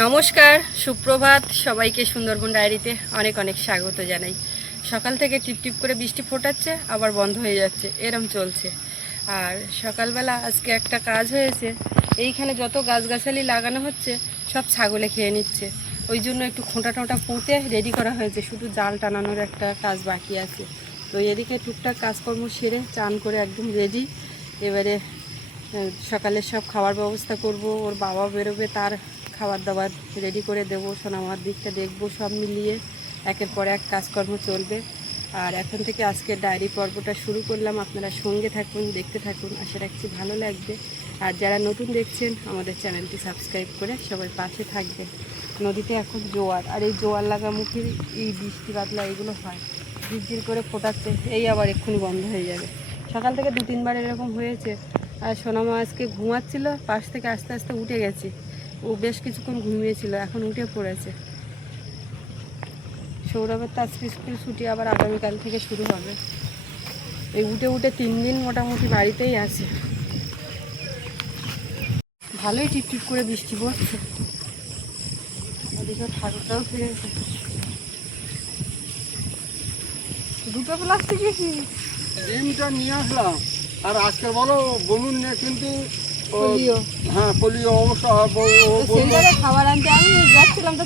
নমস্কার, সুপ্রভাত সবাইকে। সুন্দরবন ডায়েরিতে অনেক অনেক স্বাগত জানাই। সকাল থেকে টিপটিপ করে বৃষ্টি ফোটাচ্ছে, আবার বন্ধ হয়ে যাচ্ছে, এরম চলছে। আর সকালবেলা আজকে একটা কাজ হয়েছে, এইখানে যত গাছগাছালি লাগানো হচ্ছে সব ছাগলে খেয়ে নিচ্ছে। ওই জন্য একটু খোঁটা টোঁটা পুঁতে রেডি করা হয়েছে, শুধু জাল টানানোর একটা কাজ বাকি আছে। তো এদিকে টুকটাক কাজকর্ম সেরে চান করে একদম রেডি। এবারে সকালের সব খাওয়ার ব্যবস্থা করব। ওর বাবা বেরোবে, তার খাবার দাবার রেডি করে দেবো, সোনামার দিকটা দেখবো। সব মিলিয়ে একের পর এক কাজকর্ম চলবে। আর এখন থেকে আজকের ডায়েরি পর্বটা শুরু করলাম। আপনারা সঙ্গে থাকুন, দেখতে থাকুন, আশা রাখছি ভালো লাগবে। আর যারা নতুন দেখছেন আমাদের চ্যানেলটি সাবস্ক্রাইব করে সবাই পাশে থাকবে। নদীতে এখন জোয়ার, আর এই জোয়ার লাগামুখী এই বৃষ্টি বাদলা এগুলো হয়, ঝিরঝির করে ফোটাচ্ছে। এই আবার এক্ষুনি বন্ধ হয়ে যাবে। সকাল থেকে 2-3 বার এরকম হয়েছে। আর সোনামা আজকে ঘুমাচ্ছিল, পাশ থেকে আস্তে আস্তে উঠে গেছে। ও বেশ কিছুক্ষণ ঘুমিয়েছিল, এখন উঠে পড়েছে। সৌরভের তো আজকে স্কুল ছুটি, আবার আগামীকাল থেকে শুরু হবে। এই উঠে উঠে 3 দিন মোটামুটি বাড়িতেই আছে। ভালোই টিপটিপ করে বৃষ্টি পড়ছে। ওদিকে ঠাকুরটাও ফিরেছে। দুটো প্লাস্টিক ডিমটা নিয়ে আসলাম। আর আজকে বলো বলুন না, কিন্তু পোলিও। হ্যাঁ পোলিও অবশ্য খাবার আনতে আমি যাচ্ছিলাম, তো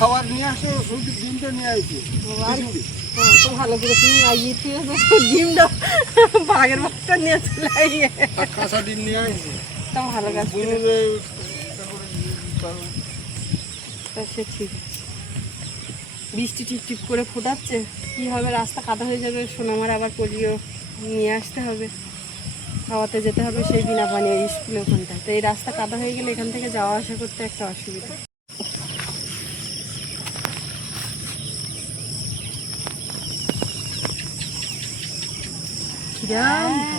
খাবার নিয়ে আসো, শুধু ডিমটা নিয়ে আসি। তো ভালো করে তুমি ডিমটা বাঘের বাচ্চা নিয়ে চলে কাঁচা ডিম নিয়ে আসি। তা ভালো কাজ সে ঠিক আছে। বৃষ্টি টিপ করে ফোটাচ্ছে, কী হবে, রাস্তা কাদা হয়ে যাবে। সোনামার আবার পোলিও নিয়ে আসতে হবে, খাওয়াতে যেতে হবে সেই বিনা পানি স্কুলে ওখানটায়। তো এই রাস্তা কাদা হয়ে গেলে এখান থেকে যাওয়া আসা করতে একটা অসুবিধা।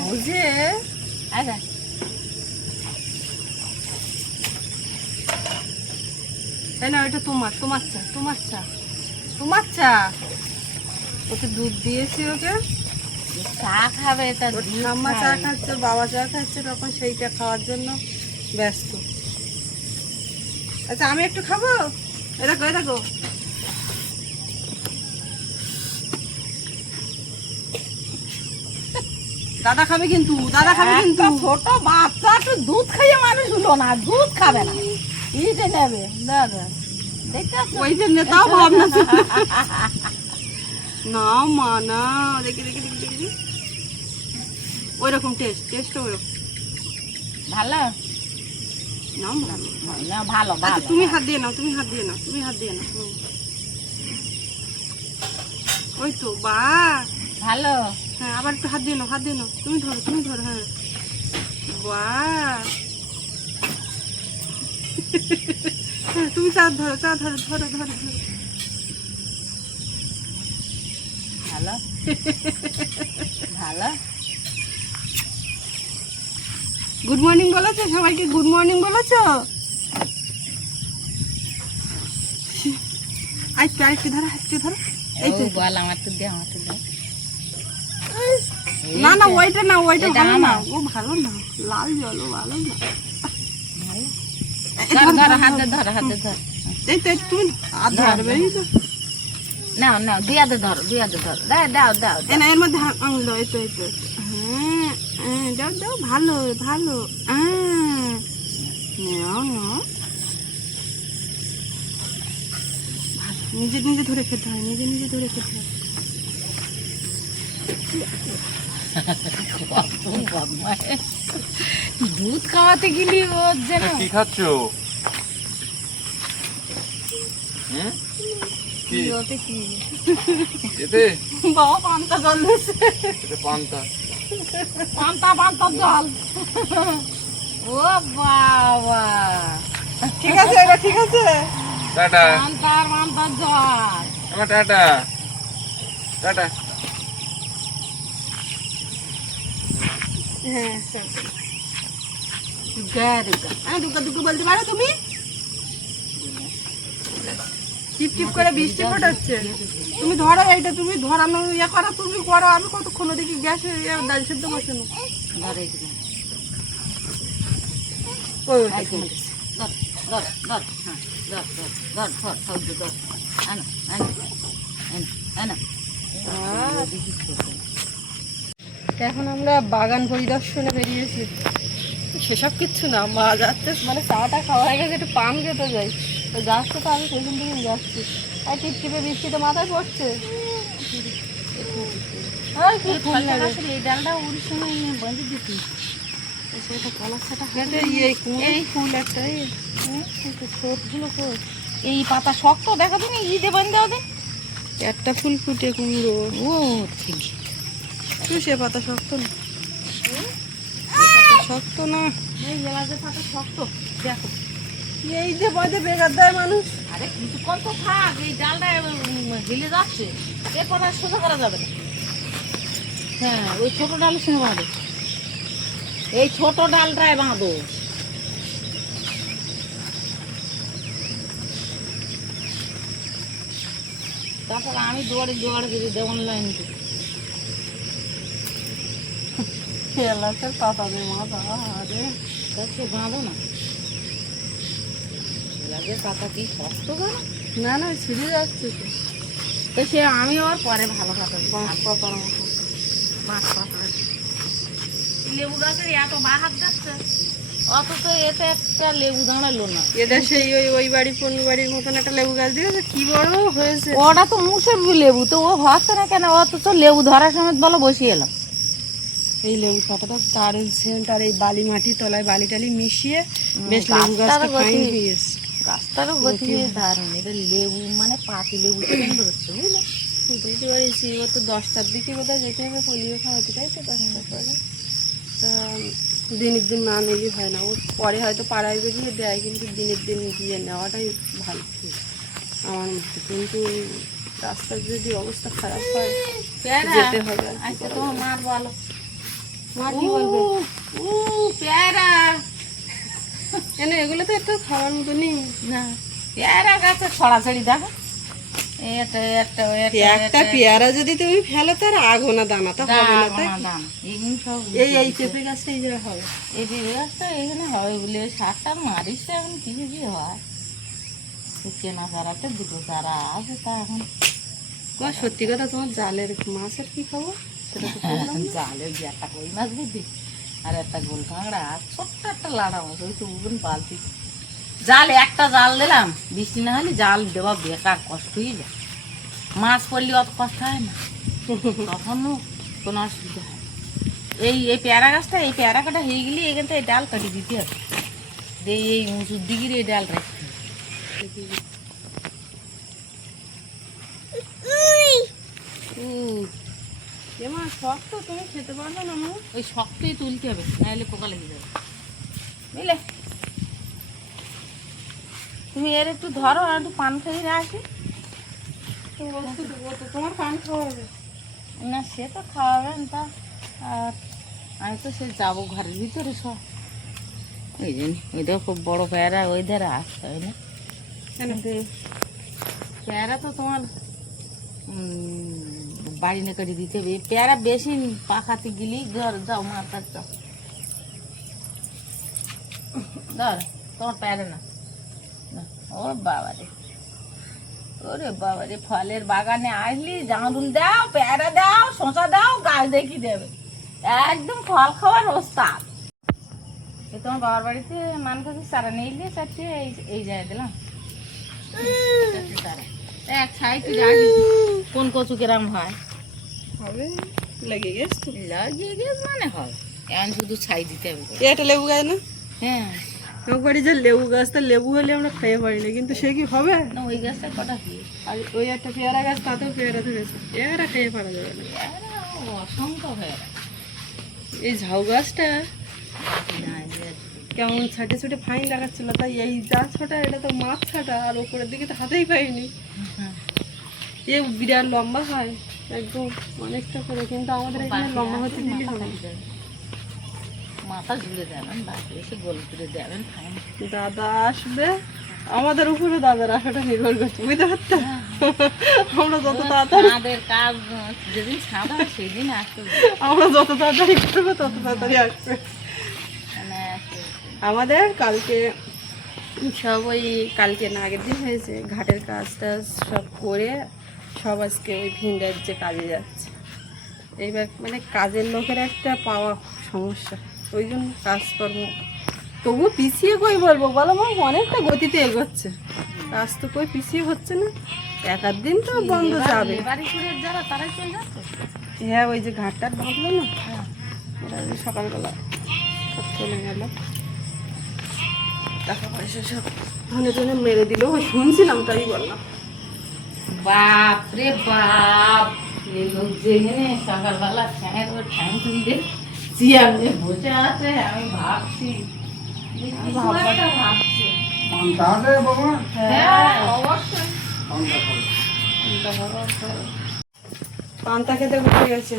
বুঝে তাই না, ওইটা তোমার চা ওকে দুধ দিয়েছি, ওকে চা খাবে, ঠাম্মা চা খাচ্ছে, বাবা চা খাচ্ছে, তখন সেইটা খাওয়ার জন্য ব্যস্ত। আচ্ছা আমি একটু খাবো, এরকম দেখো। দাদা খাবে কিন্তু, ছোট বাচ্চা একটু দুধ খাইয়ে মানুষ হলো না, দুধ খাবে না, ইটে নেবে দাদা। দেখতে ওই জন্য তাও ভাবনা না মা না, দেখি ওই রকম টেস্ট ওইরকম ভালো না ভালো। আচ্ছা তুমি হাত দিয়ে নাও, ওই তো বা ভালো। হ্যাঁ, আবার একটু হাত দিয়ে নাও, তুমি ধরো হ্যাঁ, বাহ তুমি চা ধরো ভালো ভালো। গুড মর্নিং বলেছো সবাইকে, গুড মর্নিং বলেছো। আরেকটু ধরো এই তো বল, আমার তো দে। না ওইটা ভালো না, ও ভালো না, লাল জল ও ভালো না। ধর হাতে ধর। এই তো তুমি হাত ধরবে না দুই হাতে ধর। দাও। এর মধ্যে আঙুল দাও। এই তো হ্যাঁ, দাও ভালো। নিজে ধরে খেতে হয়, নিজে ধরে খেতে হয়। দুধ খাওয়াতে গেলি ওর যেন। কি খাচ্ছ? বাবা পান্তা জল দিচ্ছে, পান্তা জল। ও বাবা, ঠিক আছে, এটা ঠিক আছে। টাটা পান্তার জল। আমার টাটা। হ্যাঁ দুগা বলতে পারো তুমি? টিপ করে বৃষ্টি ফোটাচ্ছে, তুমি ধরো এইটা, তুমি ধরানো ইয়ে করো, তুমি করো। আমি কতক্ষণ দেখি গ্যাসে ডাল সেদ্ধ বসানো। ধর ধর হ্যাঁ ধর ধর ধর ধর সহ্য ধর আনো আনো আনো এখন আমরা বাগান পরিদর্শনে বেরিয়েছি। সেসব কিচ্ছু না, মা যাচ্ছে মানে চাটা খাওয়া হয়ে গেছে, একটু পান খেতে যাই, তো যাচ্ছে তো আমি সেখান থেকে যাচ্ছি। আর টিপটিপে বৃষ্টিতে মাথায় পড়ছে। ওই কি ফুল লাগে। এই ডালটা ওর সময় বাঁধে দিতি সেটা কলারটা হেঁটে এই ফুল একটা ছোটগুলো এই পাতা শক্ত দেখো তুমি ঈদে বাঁধে ওদের একটা ফুল ফুটে কুমড়ো। ও ঠিক সে পাতা শক্ত না, শক্ত না, এই এলাকার পাতা শক্ত দেখো। এই যে বাঁধে বেকার দেয় মানুষ। আরে কিছুক্ষণ তো থাক, এই ডালটা হিলে যাচ্ছে, এরপর আর সোজা করা যাবে না। হ্যাঁ ওই ছোট ডালের সঙ্গে বাঁধো, এই ছোট ডালটায় বাঁধো। তারপর আমি দৌড়ে জোগাড় করি দেব অনলাইন থেকে। এলাচের পাতা দিয়ে মাথা, আরে কাছে বাঁধো না, এলাচের পাতা কি শক্ত কেন? না না ছিঁড়ে যাচ্ছে তো। তো সে আমি আবার পরে ভালো পাতা বাঁশ পাতার মতো। বাঁশ পাতা লেবু গাছের এত বাহাত যাচ্ছে, অথচ এতে একটা লেবু দাঁড়ালো না। এটা সেই ওই বাড়ি কোন বাড়ির মতন একটা লেবু গাছ দিয়েছে, কি বড় হয়েছে। ওটা তো মুসুরবি লেবু, তো ও হচ্ছে না কেন? অথচ লেবু ধরার সময় বলো বসিয়ে এলাম। এই লেবু পাতাটা দারুণ সেন্ট, আর এই বালি মাটি তলায় বালি টালি মিশিয়ে বেশ লেবু গাছটা ফাইন হয়ে গেছে। গাছটারও গতি দারুণ, এটা লেবু মানে পাতি লেবু সুন্দর হচ্ছে বুঝলে। বুঝতে পারছি, ও তো 10টার দিকে কোথায় যেতে হবে পোলিও খাওয়াতে, তাই তো 10টার পরে। তা দিনের দিন না নিলে হয় না, ও পরে হয়তো পাড়ায় বেরিয়ে দেয়, কিন্তু দিনের দিন গিয়ে নেওয়াটাই ভালো আমার মতে। কিন্তু রাস্তার যদি অবস্থা খারাপ হয় যেতে হবে। আচ্ছা তোমার মা বলো, মা কি বলবে? ও পেয়ারা কেন এগুলো তো একটু খাওয়ার মতো নেই। না, পেয়ারা গাছে ছড়াছড়ি দেখো, একটা একটা একটা পেয়ারা যদি তুমি ফেলো তার আগোনা দানা তো হবে না, তাই কি? এগুলো সব এই পেঁপে গাছটা এই জায়গায় হবে। এই পেঁপে গাছটা এখানে হবে বলে ওই সারটার মারিস এখন কি কি হয়, কেনা চারাতে দুটো চারা আছে তা এখন তোমার সত্যি কথা, তোমার জালের মাছের কি খবর সেটা তো শুনলাম না। জালে যে একটা কই মাছ বুঝি আর একটা গোল কাঁকড়া আর ছোট্ট একটা লাড়া মাছ, ওই তো উগুন পালতি জাল, একটা জাল দিলাম, বৃষ্টি না হলে জাল দেওয়া বেকার, কষ্ট হয়ে যায়। মাছ পড়লে অত কষ্ট হয় না, তখনও কোনো অসুবিধা হয়। এই পেয়ারা গাছটা, এই পেয়ারা কাটা হয়ে গেলে এখান থেকে ডাল কাটি দিতে হবে, দিয়ে এই উঁচুর দিকের এই ডাল রাখতে হবে। এমা শক্ত, তুমি খেতে পারবে না মা? ওই শক্তই তুলতে হবে, নাহলে পোকা লেগে যাবে বুঝলে। তুমি এর একটু ধরো আর একটু পান খাইয়ে রাখি। তোমার পান খাওয়াবে না সে তো খাওয়াবেন তা, আর আমি তো সে যাবো ঘরের ভিতরে সব। ওই জন্য ওইটা খুব বড় পেয়ারা ওই ধারে আসতে হয় না, কিন্তু পেয়ারা তো তোমার বাড়ি না করে দিতে হবে। পেয়ারা বেশি পাখাতে গেলি ঘর যাও মাথার যাও ধর, তোমার পেয়ারা না। ও বাবা রে, ওরে বাবা রে, ফলের বাগানে আসলি জামরুল দাও, পেয়ারা দাও, শসা দাও, গাছ দেখি দেবে, একদম ফল খাওয়ার ওস্তাদ। তোমার বাবার বাড়িতে মান কাছে চারা নিয়ে চারটে এই জায়গায় দিলাম চারা, এক সাইড কোন কচু কেরাম হয় হবে, লেগে গেছে তো। লাগিয়ে গেছে মানে হবে, এখন শুধু ছাই দিতে হবে। এটা লেবু গাছ না? হ্যাঁ আমার বাড়ি যে লেবু গাছটা, লেবু হলে আমরা খেয়ে পারি না, কিন্তু সে কি হবে? না ওই গাছটা কটা কি আর ওই একটা পেয়ারা গাছ, তাতেও পেয়ারা ধরেছে, পেয়ারা খেয়ে পারা যাবে না। অসংখ্য হয়ে এই ঝাউ গাছটা কেমন ছাটে ছুটে ফাইন লাগাচ্ছিল, তাই এই যা ছোটা এটা তো মাছ ছাটা, আর ওপরের দিকে তো হাতেই পাইনি। এ বিরাট লম্বা হয় একদম অনেকটা করে, কিন্তু আমাদের এখানে লম্বা হতে দিলে হবে না। মাথা ঝুলে দেবেন, বাকি এসে গোল করে দেবেন, ফাইন। দাদা আসবে, আমাদের উপরে দাদার আসাটা নির্ভর করছে, বুঝতে পারছো? আমরা যত তাড়াতাড়ি আমাদের কাজ যেদিন সাদা হয় সেদিন আসবে, আমরা যত তাড়াতাড়ি করবো তত তাড়াতাড়ি আসবে। মানে আমাদের কালকে সব ওই কালকে না আগের দিন হয়েছে, ঘাটের কাজ টাজ সব করে সব আজকে ওই ভিন্ডার যে কাজে যাচ্ছে। এইবার মানে কাজের লোকের একটা পাওয়া সমস্যা, ওই জন্য কাজকর্ম তবু পিছিয়ে কই বলবো বলো মা, অনেকটা গতিতে এগোচ্ছে, কাজ তো কই পিছিয়ে হচ্ছে না। এক আধ দিন তো বন্ধ যাবে। যারা তারাই চলে যাচ্ছে। হ্যাঁ ওই যে ঘাটটার ভাবলো না, ওরা ওই সকালবেলা সব চলে গেল, টাকা পয়সা সব ধনে ধনে মেরে দিল, ওই শুনছিলাম তাই বললাম। বাপ রে বাপ, এই লোক যেখানে সকালবেলা ঠ্যাঙের ওর ঠ্যাং তুলতে চেয়ারে বসে আছে, আমি ভাবছি কিছু একটা ভাবছে। পান্তা আছে বাবা? হ্যাঁ অবশ্যই। পান্তা খেতে বসে গেছে,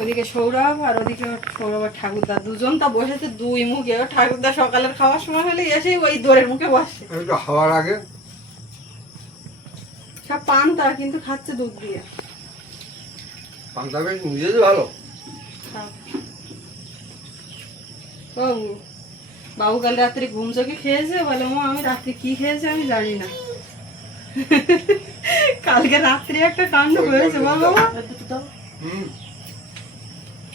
ওদিকে সৌরভ আর ওদিকে সৌরভ আর ঠাকুরদা দুজন তা বসেছে দুই মুখে। ঠাকুরদা সকালের খাওয়ার সময় হলে এসে ওই দোরের মুখে বসে, একটু খাওয়ার আগে সব পান্তা কিন্তু খাচ্ছে দুধ দিয়ে। পান্তা বেশ নিজেই ভালো। বাবু বাবু কাল রাত্রে ঘুম চোখে খেয়েছে, বলে মা আমি রাত্রে কি খেয়েছি আমি জানি না। কালকে রাত্রে একটা কাণ্ড হয়েছে বলো মা। হুম,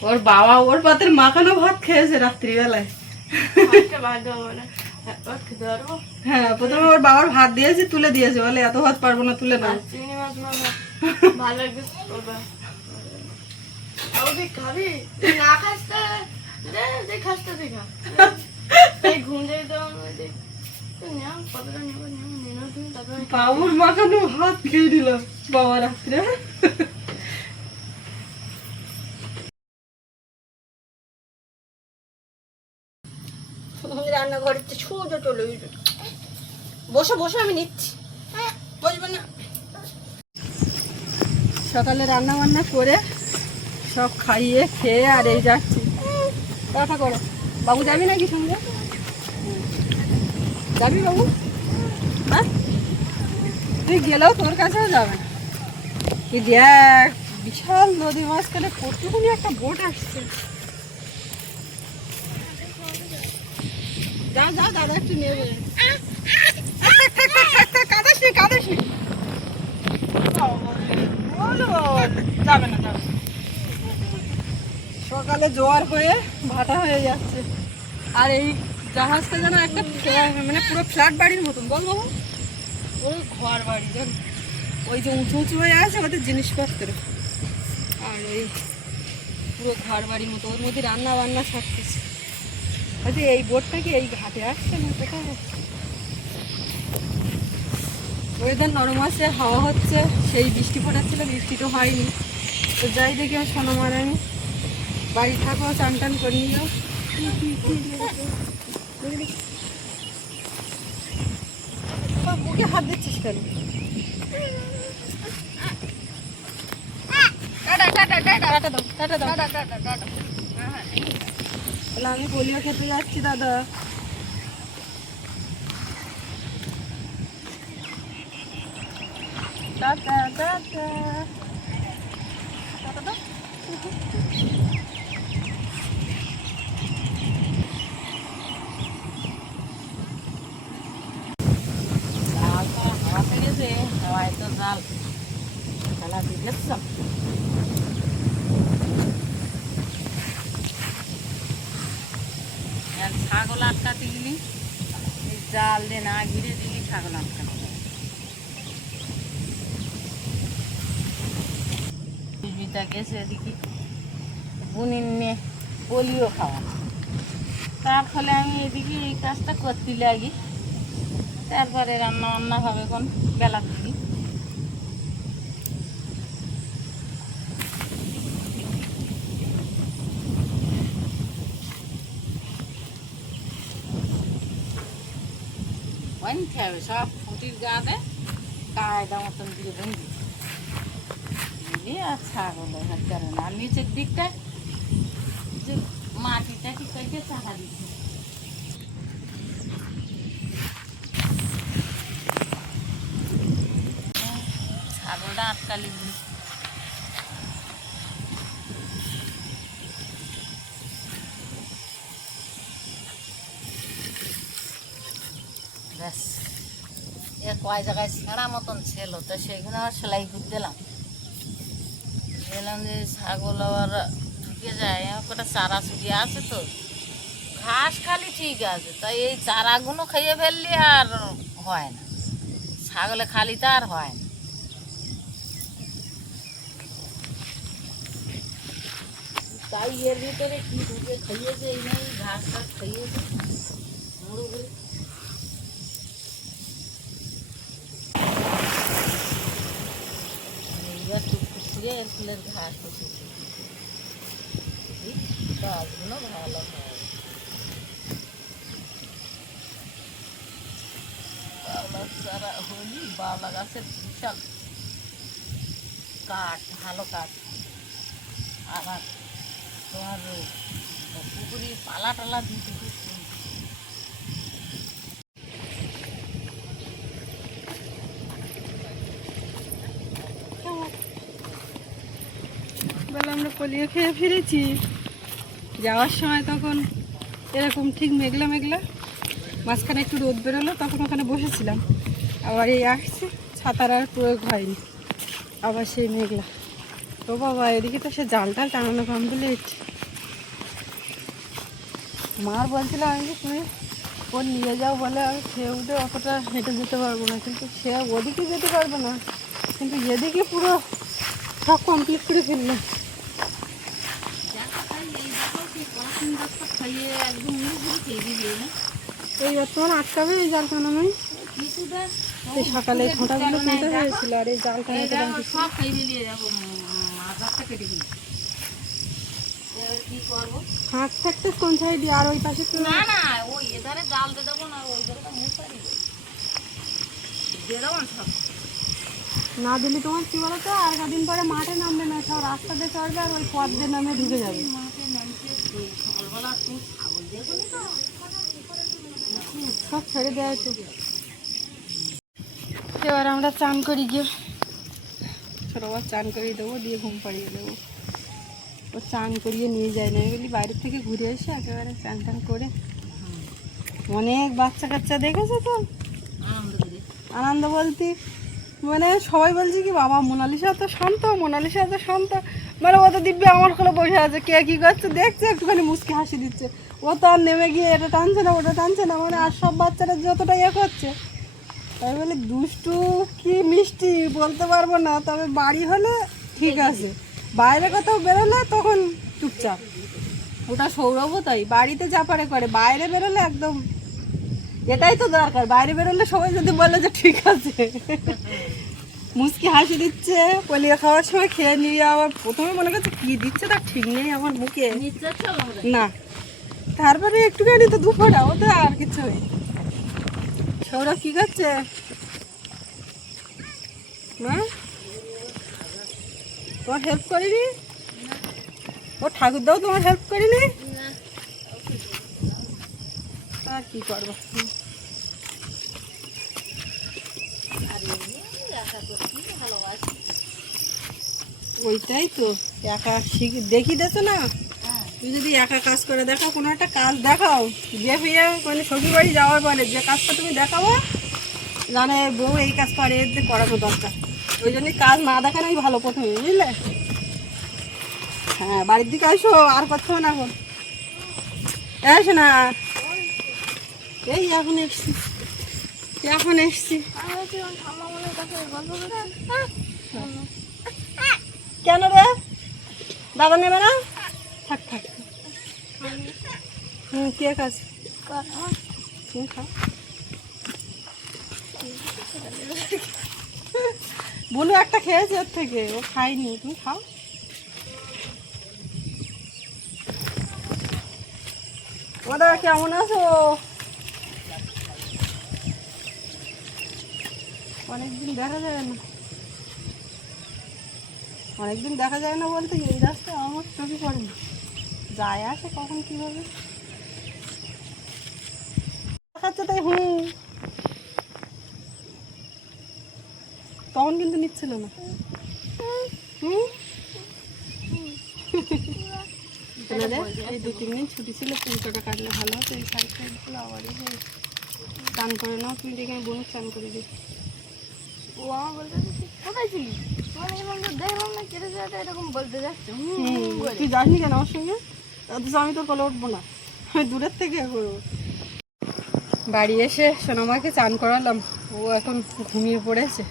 ওর বাবা ওর পাতের মাখানো ভাত খেয়েছে রাত্রিবেলায়। হ্যাঁ প্রথমে ওর বাবার ভাত দিয়েছে, তুলে দিয়েছে, বলে এত ভাত পারবো না, তুলে না। বাবুর মাখানো ভাত খেয়ে দিলাম বাবা রাত্রে। রান্নাঘরের সোজা চলে বসে বসে আমি নিচ্ছি, বসবে না। সকালে রান্না বান্না করে সব খাইয়ে খেয়ে আর এই যাচ্ছি। কথা করো, বাবু যাবি নাকি সঙ্গে? যাবি বাবু? হ্যাঁ তুই গেলেও তোর কাছেও যাবে না। কি দেখ বিশাল নদী মাঝখানে কতটুকুনি একটা বোট আসছে। যা যা দাদা একটু নেবে, কাঁদাসনি কাঁদাসনি, যাবে না যাবে। সকালে জোয়ার হয়ে ভাটা হয়ে যাচ্ছে, আর এই জাহাজটা যেন একটা মানে পুরো ফ্ল্যাট বাড়ির মতন, বল বাবু ওই ঘর বাড়ি যেন, ওই যে উঁচু উঁচু হয়ে আছে ওদের জিনিসপত্র, আর ওই পুরো ঘর বাড়ির মতো, ওর মধ্যে রান্না বান্না সব কিছু। আচ্ছা এই বোটটা কি এই ঘাটে আসছে না কোথায়? ওয়েদার নরম আছে, হাওয়া হচ্ছে, সেই বৃষ্টি পড়াচ্ছিল, বৃষ্টি তো হয়নি। তো যাই দেখি আর সোনা মারানি বাড়ি থাকো, চান টান করে নিও। বুকে হাত দিচ্ছিস কেন? আমি পোলিও খেতে যাচ্ছি দাদা। Tata tata tata. হাওয়া পেয়েছে, হাওয়ায় তো জাল খেলা দিলে সব। ছাগল আটকাতে গেলি জাল দিয়ে না ঘিরে দিলি ছাগল আটকাতে যাবে। বিটা গেছে এদিকে বুনির নিয়ে পোলিও খাওয়া, তার ফলে আমি এদিকে এই কাজটা করতে লাগি। তারপরে রান্না বান্না হবে কোন বেলার দিকে। বানতে হবে সব ফুটির গাতে কায়দা মতন দিয়ে বন্ধু দিলে আর ছাগলের হাত করে না। আর নিচের দিকটা যে মাটিটা কি কেটে চাকা দিচ্ছে, ছাগলটা আটকালি সে কয় জায়গায় ছেঁড়া মতন ছিল, তো সেখানে আবার সেলাই করে দিলাম। বললাম যে ছাগল আবার ঢুকে যায়, কটা চারা ছড়িয়ে আছে তো, ঘাস খালি ঠিক আছে, তাই এই চারাগুলো খাইয়ে ফেললে আর হয় না, ছাগলে খালি তো আর হয় না। তাই এর ভিতরে কি ঢুকে খাইয়েছে, এই নেই ঘাস টাস খাইয়েছে মুড়ুগুলো। এইবার টুকটুক করে এর ফুলের ঘাস বসেছে, গাছগুলো ভালো হয়। বাবলা চারা হলি, বাবলা গাছের বিশাল কাঠ, ভালো কাঠ। আবার তোমার পুকুরি পালা টালা দিতে বেলা আমরা পোলিও খেয়ে ফিরেছি। যাওয়ার সময় তখন এরকম ঠিক মেঘলা মেঘলা, মাঝখানে একটু রোদ বেরোলো, তখন ওখানে বসেছিলাম। আবার এই আসছে, ছাতার আর প্রয়োগ হয়নি, আবার সেই মেঘলা। তো বাবা, এদিকে তো সে জাল টাল টাঙানো কমপ্লিট। মার বলছিলাম আমি যে তুমি ওর নিয়ে যাও বলে, আমি খেয়ে উঠে অতটা হেঁটে যেতে পারবো না, কিন্তু সে ওদিকে যেতে পারবে না, কিন্তু এদিকে পুরো সব কমপ্লিট করে ফেললো। এই বর্তমানে আটকাবে এই জাল টানানোই। এই সকালে খোঁটাগুলো কিনতে হয়েছিল, আর এই জাল টানাতে সব খাই বেরিয়ে যাবো, মাথাটা কেটে দিই। কি করবো? হাত থাকতে কোন সাইডে, আর ওই পাশে তো না না, ওই এধারে জাল দিয়ে দেবো না, ওই জায়গাটা মুসারি দিয়ে দেবো না সব। না দিলে তোমার কি বলো তো, আর কদিন পরে মাঠে নামবে না, সব রাস্তা দিয়ে চড়বে আর ওই পথ দিয়ে নামে ঢুকে যাবে। মাঠে নামতে সকালবেলা তুই ছাগল দেখো তো, সব ছেড়ে দেওয়া তো। এবার আমরা চান করি গিয়ে, ছোটবার চান করিয়ে দেবো, দিয়ে ঘুম পাড়িয়ে দেবো। ও চান করিয়ে নিয়ে যায় না, আমি বলি বাইরের থেকে ঘুরে এসে একেবারে চান টান করে। অনেক বাচ্চা কাচ্চা দেখেছে তো, আনন্দ করে। আনন্দ বলতে মানে সবাই বলছে কি বাবা মোনালিসা এত শান্ত, মোনালিসা এত শান্ত, মানে ও তো দিব্যি আমার কোলে বসে আছে, কে কী করছে দেখছে, একটুখানি মুচকি হাসি দিচ্ছে। ও তো আর নেমে গিয়ে এটা টানছে না ওটা টানছে না, মানে আর সব বাচ্চারা যতটা ইয়ে করছে। তাই বলি দুষ্টু কি মিষ্টি বলতে পারবো না, তবে বাড়ি হলে ঠিক আছে, বাইরে কোথাও বেরোলে তখন চুপচাপ। ওটা সৌরভও তাই, বাড়িতে যা পারে করে, বাইরে বেরোলে একদম। এটাই তো দরকার, বাইরে বেরোলে সবাই যদি বলে যে ঠিক আছে। মুচকি হাসি দিচ্ছে, পোলিও খাওয়ার সময় খেয়ে নিয়ে আবার প্রথমে মনে করছে কী দিচ্ছে তার ঠিক নেই আমার মুখে, না তারপরে একটুখানি তো দুপুরা, ওটা আর কিছু নেই। সৌরভ কী করছে মা? তোমার হেল্প করিনি? ও ঠাকুরদাও তোমার হেল্প করিনি? আর কি করবো। ওইটাই তো, একা দেখি দেছো না, তুই যদি একা কাজ করে দেখাও, কোনো একটা কাজ দেখাও, যে ফিরে মানে শ্বশুর বাড়ি যাওয়ার পরে যে কাজটা তুমি দেখাবো, জানে বউ এই কাজ করে, এর করানো দরকার, ওই জন্যই কাজ না দেখানোই ভালো প্রথমে, বুঝলে? হ্যাঁ, বাড়ির দিকে আসো, আর করতে হবে না, এখন এসো না, এই এখন এসছি, এখন এসছি। কেন রে, দাদা নেবে না? থাক থাক, কে কাজ তুমি খাও। বনু একটা খেয়েছে ওর থেকে, ও খাইনি, তুমি খাও। ওরা কেমন আছো? অনেকদিন দেখা যায় না, অনেকদিন দেখা যায় না বলতে এই রাস্তায় আমার চোখে পড়ে না, যায় আসে কখন কীভাবে দেখাচ্ছে তাই। তখন কিন্তু নিচ্ছিল না। এই 2-3 দিন ছুটি ছিল, পুজোটা কাটলে ভালো হতো, এই সাইড সাইডগুলো আবার চান করে নাও, তুমি দেখে আমি বোনের চান করে দিই। ও আমার বলতে কোথায় ছিলি মানে দেখলাম না কেটে যাওয়াটা এরকম বলতে যাচ্ছে তুই যাসনি কেন আমার সঙ্গে? অথচ আমি তোর কোলে উঠবো না, আমি দূরের থেকে করবো। বাড়ি এসে সোনামাকে চান করালাম, ও এখন ঘুমিয়ে পড়েছে।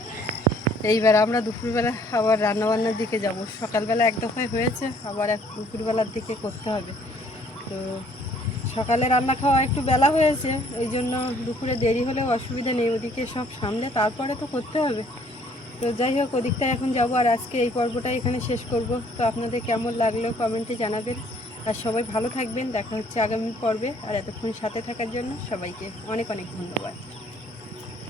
এইবার আমরা দুপুরবেলা আবার রান্নাবান্নার দিকে যাব। সকালবেলা এক দফায় হয়েছে, আবার দুপুরবেলার দিকে করতে হবে। তো সকালে রান্না খাওয়া একটু বেলা হয়েছে, ওই জন্য দুপুরে দেরি হলেও অসুবিধা নেই, ওদিকে সব সামলে তারপরে তো করতে হবে। তো যাই হোক, ওদিকটা এখন যাব। আর আজকে এই পর্বটা এখানে শেষ করব। তো আপনাদের কেমন লাগলো কমেন্টে জানাবেন। আর সবাই ভালো থাকবেন, দেখা হচ্ছে আগামী পর্বে। আর এতক্ষণ সাথে থাকার জন্য সবাইকে অনেক অনেক ধন্যবাদ।